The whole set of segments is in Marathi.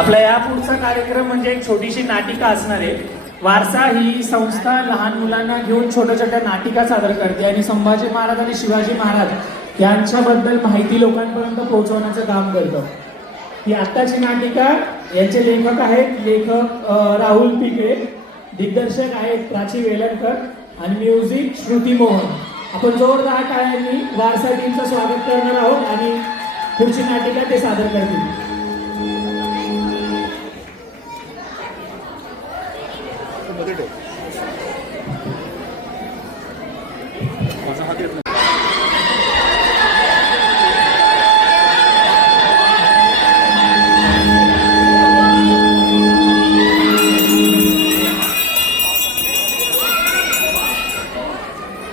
आपला या पुढचा कार्यक्रम म्हणजे एक छोटीशी नाटिका असणार आहे. वारसा ही संस्था लहान मुलांना घेऊन छोट्या छोट्या नाटिका सादर करते आणि संभाजी महाराज आणि शिवाजी महाराज यांच्याबद्दल माहिती लोकांपर्यंत पोहोचवण्याचं काम करतं. ही आत्ताची नाटिका यांचे लेखक आहेत राहुल पिके, दिग्दर्शक आहेत प्राची वेलणकर आणि म्युझिक श्रुती मोहन. आपण जोरदार टाळ्यांनी वारसा टीमचं स्वागत करणार आहोत आणि पुढची नाटिका ते सादर करतील.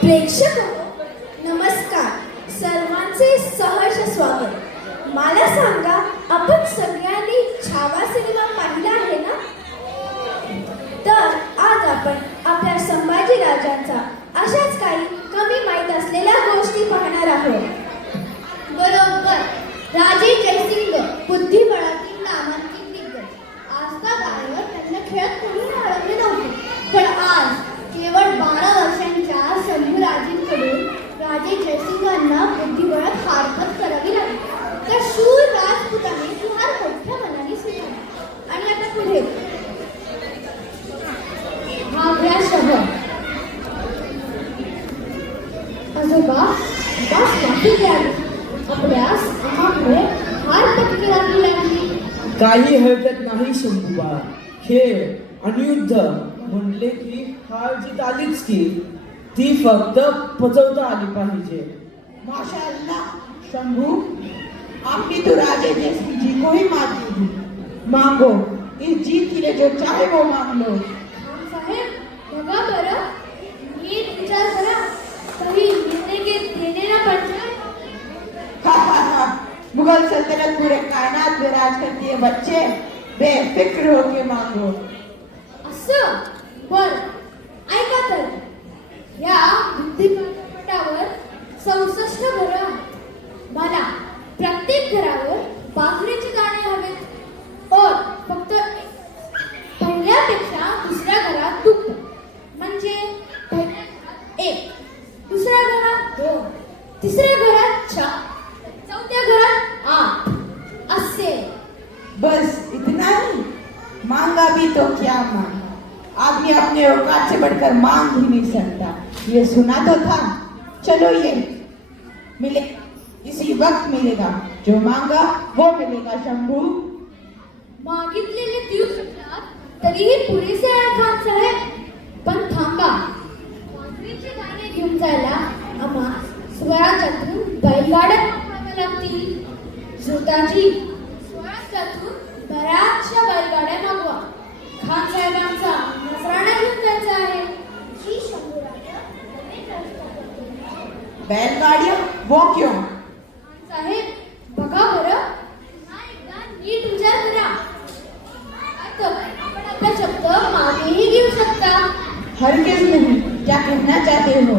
प्रेक्षक नमस्कार, सर्वांचे सहर्ष स्वागत. मला सांगा, आपण सगळ्यांनी छावा सिनेमा पाहिला आहे ना? तर आज आपण आपल्या संभाजी राजांचा अशाच काही कमी माहीत असलेल्या गोष्टी पाहणार आहोत. बरोबर, राजे जयसिंग बुद्धिबळातील नामांकित दिग्गज. आजतागायत त्यांना खेळत कोणी अडवले नव्हते, पण आज केवळ 12 वर्षांच्या शंभूराजेंकडून राजे जयसिंगांना बुद्धिबळात हारपत करावी लागली. तर शूर राजपुताने ती हार मोठ्या मनाने स्वीकारली. आणि आता पुढे आग्र्यासह आजोबा बस माफी द्यावी, आपल्यास आम्हाकडे हार पत्करावी लागली. काही हरकत नाही शंभूबा. खेळ आणि युद्ध म्हणले की हार जीत आलीच की, ती फक्त पचवता आली पाहिजे. माशाअल्लाह शंभू, आपने तो राजे जैसी जी को ही मात दी. मांगो, इस जीत के लिए जो चाहे वो मांग लो. खान साहेब, बघा बरं, नीट विचार करा, कहीं निर्णय देने ना पड़ जाए. हा. मुगल सल्तनत पूरे कायनात में राज करती है बच्चे, बेफिक्र होके मांगो. असं बर, ऐका तर, या बुद्धिपटावर 64 घरं आहेत. मला प्रत्येक घरावर बाजरीचे दाणे हवेत. और फक्त पहिल्यापेक्षा दुसऱ्या घरात दुप्पट, म्हणजे पहिल्या घरात 1, दुसऱ्या घरात 2, तिसऱ्या घरात 4, चौथ्या घरात 8 असे. बस इतना ही? मांगा भी तो क्या मांगा, आदमी अपने औकात से बढ़कर मांग ही नहीं सकता. ये सुना तो था. चलो ये मिले, इसी वक्त मिलेगा. जो मांगा वो मिलेगा शंभू. मागितलेले देऊ शकतात तरीही पुरेसे आहे खान साहेब. पण थांबा, बाजरीचे दाणे घेऊन जायला आम्हा स्वराज्यातून बैलगाड्या वापराव्या लागतील. जोताजी, स्वराज्यातून बऱ्याचशा बैलगाड्या मागवा. खान साहेबांचा नजराणा घेऊन जायचा आहे. जी शंभूराजा, बैलगाड़ियां वो क्यों? खान साहेब, बघा बरं, पुन्हा एकदा नीट विचार करा. आपण आपला शब्द मागेही घेऊ शकता. हरगिज नहीं. क्या कहना चाहते हो?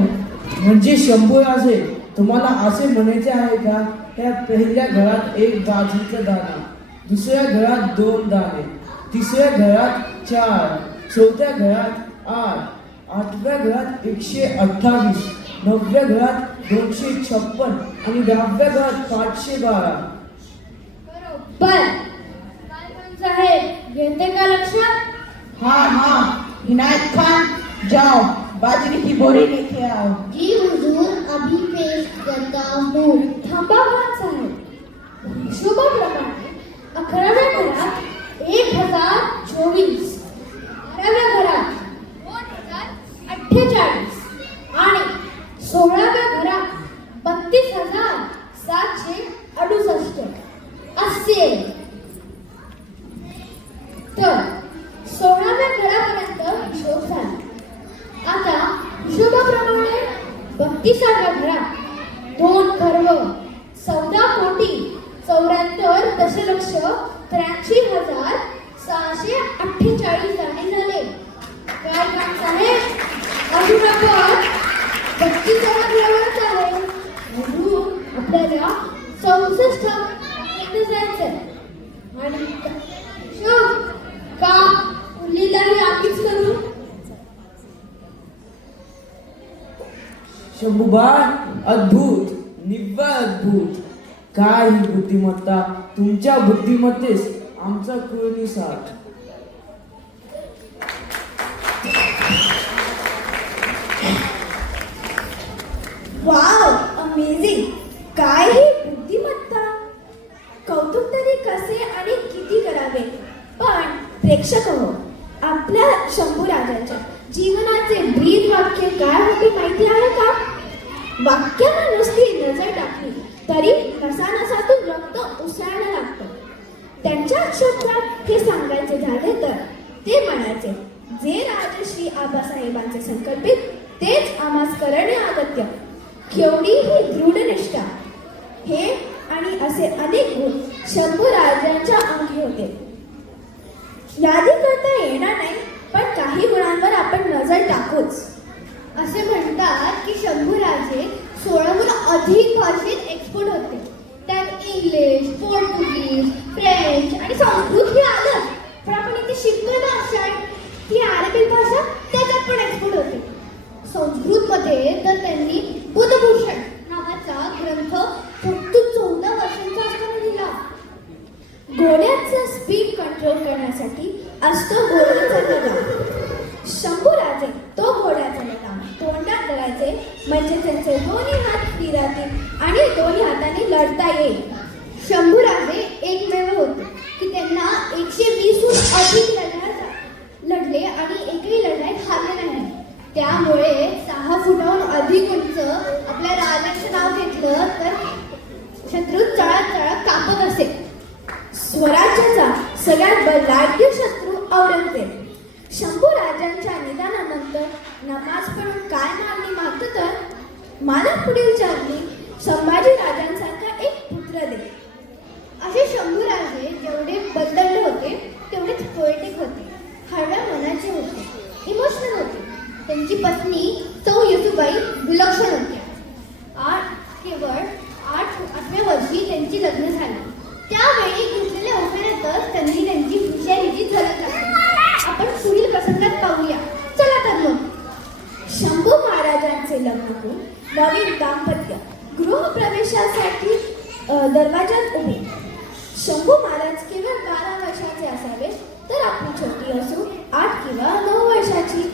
म्हणजे शंभूराजे, तुम्हाला असे म्हणायचे आहे का, त्या पहिल्या घरात 1 बाजरीचा दाणा, दुसऱ्या घरात 2 दाणे, तिसऱ्या घरात 4, चौथ्या घरात 8, 8व्या घरात 128, 9व्या घरात 256 आणि 10व्या घरात 512. बरोबर. काय खान साहेब, येते का लक्षात? हाँ. इनायत खान, जाओ बाजरी की बोरी लेके आओ. जी हुजूर, अभी पेश करता हूँ. थांबा खान साहेब. हिशोबाप्रमाणे 11व्या घरात 1024, 12व्या घरात 2048 आणि 16व्या घरात 32,768 असे. तर 16व्या घरापर्यंत हिशोब झाला. आता हिशोबाप्रमाणे 32व्या घरात 2 खर्व 14 कोटी 74 दशलक्ष 83,648 दाणे झाले. काय खान साहेब, अजून आपण 32व्या घरावरच आहे. अजून आपल्याला 64 जायचंय आणि शंभूबाई, अद्भुत, निव्वळ अद्भुत. काय ही बुद्धिमत्ता! तुमच्या बुद्धिमत्तेस आमचा कुळनी साथ. Wow, amazing! काय ही बुद्धिमत्ता! कौतुक तरी कसे आणि किती करावे. पण प्रेक्षक हो, आपल्या शंभूराजांच्या जीवनाचे ब्रीद वाक्य काय होते माहिती आहे का? वाक्याला नुसती नजर टाकली तरी नसानसातून रक्त उसळायला लागतं. त्यांच्या शब्दात हे सांगायचे झाले तर ते म्हणायचे, जे राजश्री आबासाहेबांचे संकल्पित तेच आम्हास करणे अगत्य. केवढी ही दृढ निष्ठा! हे आणि असे अनेक गुण शंभूराजांच्या अंगी होते. यादी करता येणार नाही, पण काही गुणांवर आपण नजर टाकूच. असे म्हणतात की शंभूराजे 16हून अधिक भाषेत एक्सपर्ट होते. त्यात इंग्लिश, पोर्तुगीज, फ्रेंच आणि संस्कृत हे आलं. पण आपण इथे शिकतोय भाषा आहे ती अरेबिक भाषा, त्याच्यात पण एक्सपर्ट होते. संस्कृतमध्ये तर त्यांनी बुधभूषण नावाचा ग्रंथ फक्त 14 वर्षांचा असताना लिहिला. घोड्याचा स्पीड कंट्रोल करण्यासाठी असतो घोड्याचा लगाम. शंभूराजे तो घोड्याचा लगाम तोंडात धरायचे, म्हणजे त्यांचे दोन्ही हात फ्री राहतील आणि दोन्ही हाताने लढता येईल. शंभूराजे एकमेव होते की त्यांना 120हून अधिक लढाया लढले आणि एकही लढाईत हारले नाही. त्यामुळे 6 फुटाहून अधिक उंच आपल्या राजाचं नाव घेतलं तर शत्रू चळत चळत कापत असे. स्वराज्याचा सगळ्यात बलाढ्य शत्रू औरंगजेब. शंभूराजांच्या निधनानंतर नमाज पढून काय मागणी मागतो तर, मला पुढील जन्मी संभाजी राजांसारखा एक पुत्र दे. असे शंभूराजे जेवढे बदलले होते तेवढेच पोएटिक होते, हळव्या मनाचे होते, इमोशनल होते. त्यांची पत्नी सौ येसूबाई विलक्षण होत्या. केवळ 8व्या वर्षी त्यांची लग्न झाली. त्यावेळी घेतलेल्या उमेरातच त्यांनी त्यांची हुशारीची झलक लागली. आपण पुढील प्रसंगात पाहूया. चला तर मग. शंभू महाराजांचे लग्न होऊन नवीन दाम्पत्य गृहप्रवेशासाठी दरवाजात उभे. शंभू महाराज केवळ 12 वर्षाचे असावे, तर आपली छोटी असू 8 किंवा 9 वर्षाची.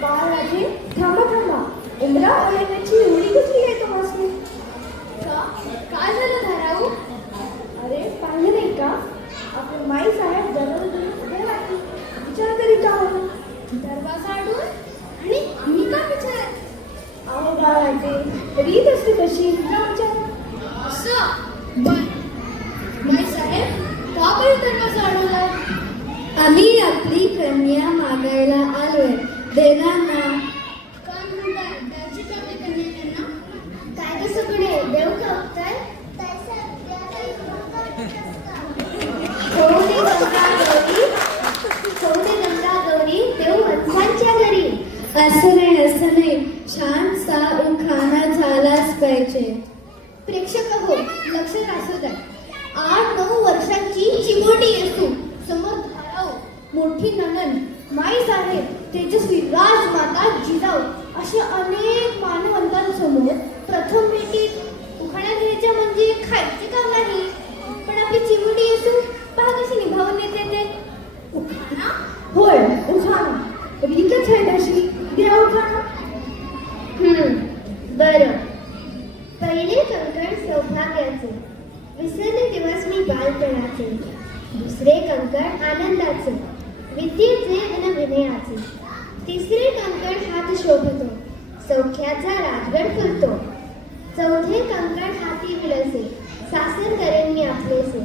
बाळराजे, थांबा थांबा. उमरा ओळखण्याची एवढी कसली आहे तुम्हाला? काय झालं धाराऊ? अरे पाहिलं नाही का, आपले माई साहेब दररोज उभे राहतील, विचार करीत आहोत. दरवाजा अडून आणि आम्ही का विचार? अहो बाळराजे, रीत आम्ही आपली कन्या मागायला आलोय, देणार ना? कोण म्हणताय त्याची कमी कन्या त्यांना? काय ग सगळे देव कापताय? होऊ दे गंगा गौरी देव वत्सांच्या घरी. असं नाही, छानसा उखाणा झालाच पाहिजे. प्रेक्षक हो, लक्ष असू द्या. 8-9 वर्षांची चिमोटी येसू समोर धाराऊ, मोठी नणंद, माई साहेब, तेजस्वी राजमाता जिजाऊ अशा अनेक मानवंतांसमोर प्रथम भेटीत उखाणा घ्यायच्या म्हणजे खायचे काम नाही. पण आपली चिमोटी येसू पहा कशी निभावून येते ते. उखाणा? होय, उखाणा. रीतच आहे तशी. द्या उखाणा. बरं. पहिले कंकण सौभाग्याचे, विसरले दिवस मी बालपणाचे. दुसरे कंकण आनंदाचे, विद्येचे अन विनयाचे. तिसरे कंकण हात शोभतो, सौख्याचा राजगड फुलतो. चौथे कंकण हाती विलसे, सासर करेन मी आपलेसे.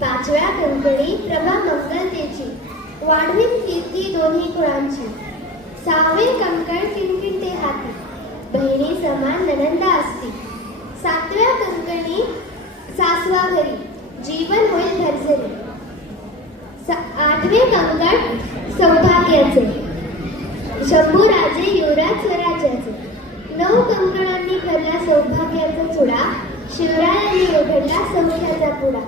पाचव्या कंकणी प्रभा मंगलतेची, वाढवीन कीर्ती दोन्ही कुळांची. 6वे कंकण किणकिणते हाती, बहिणी समान ननंदा असती. 7व्या कंकणी सासवा घरी, जीवन होईल भरभरी. 8वे कंकण सौभाग्याचे, शंभूराजे युवराज स्वराज्याचे. 9 कंकणांनी भरला सौभाग्याचा चुडा, शिवरायांनी उघडला सौख्याचा पुडा.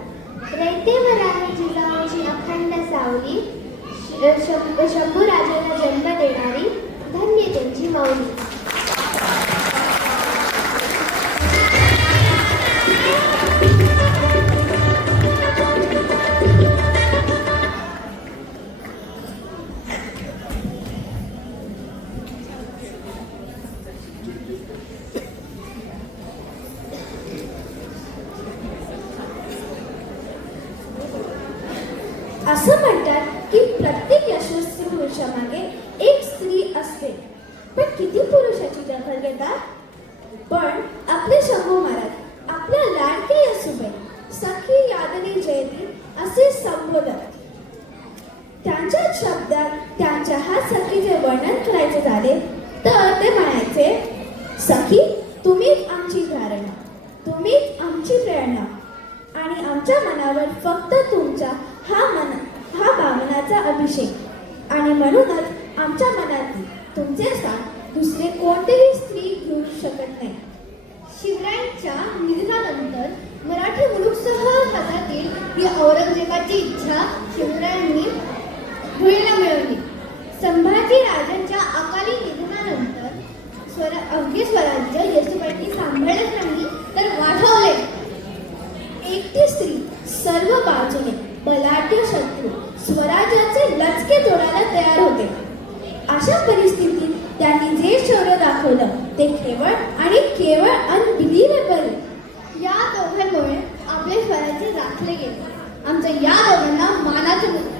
रयतेवर आहे जिजाऊची अखंड सावली, शंभूराजाला जन्म देणारी धन्य त्यांची माऊली. असं म्हणतात की प्रत्येक यशस्वी पुरुषामागे एक स्त्री असते. पण किती पुरुषाची दखल घेतात? पण आपले शंभू महाराज आपल्या लाडके येसूबाई सखी यादनी जयती असे संबोधत. त्यांच्या शब्दात त्यांच्या हा सखीचे वर्णन करायचे झाले तर ते म्हणायचे, सखी तुम्हीच आमची धारणा, तुम्हीच आमची प्रेरणा आणि आमच्या मनावर फक्त तुमचा हा भावनाचा अभिषेक आणि म्हणूनच आमच्या मनात तुमचे स्थान दुसरे कोणतेही स्त्री घेऊ शकत नाही. शिवरायांच्या निधनानंतर मराठी मुलुकसह भारतातील ही औरंगजेबाची इच्छा शिवरायांनी धुळीला मिळवली. संभाजी राजांच्या अकाली निधनानंतर अवघे स्वराज्य येसूबाईंनी सांभाळलेच नाही तर वाढवले. एकटी स्त्री सर्व बाजूने बलाढ्य शत्रू स्वराज्याचे लचके तोडायला तयार होते. अशा परिस्थितीत त्यांनी जे शौर्य दाखवलं ते केवळ आणि केवळ अनबिलिव्हेबल. या दोघांमुळे आपले स्वराज्य राखले गेले. आमच्या या दोघांना मानाचं मुकुट.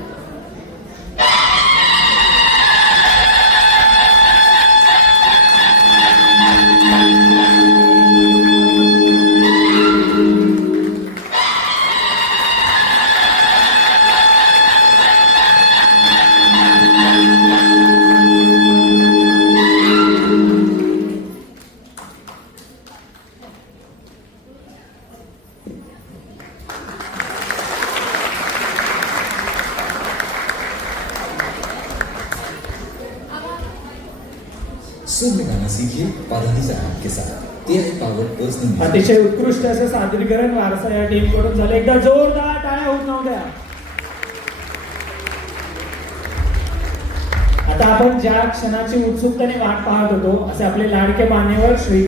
सुर में गाना सीखिए पाधानी साहब के साथ। ये है पावर पर्सनल। अतिशय उत्कृष्ट असं सादरीकरण वारसा या टीम कडून झालं. एकदा जोरदार टाळ्या होत नव्हत्या. आता आपण ज्या क्षणाची उत्सुकतेने वाट पाहत होतो असे आपले लाडके मान्यवर श्री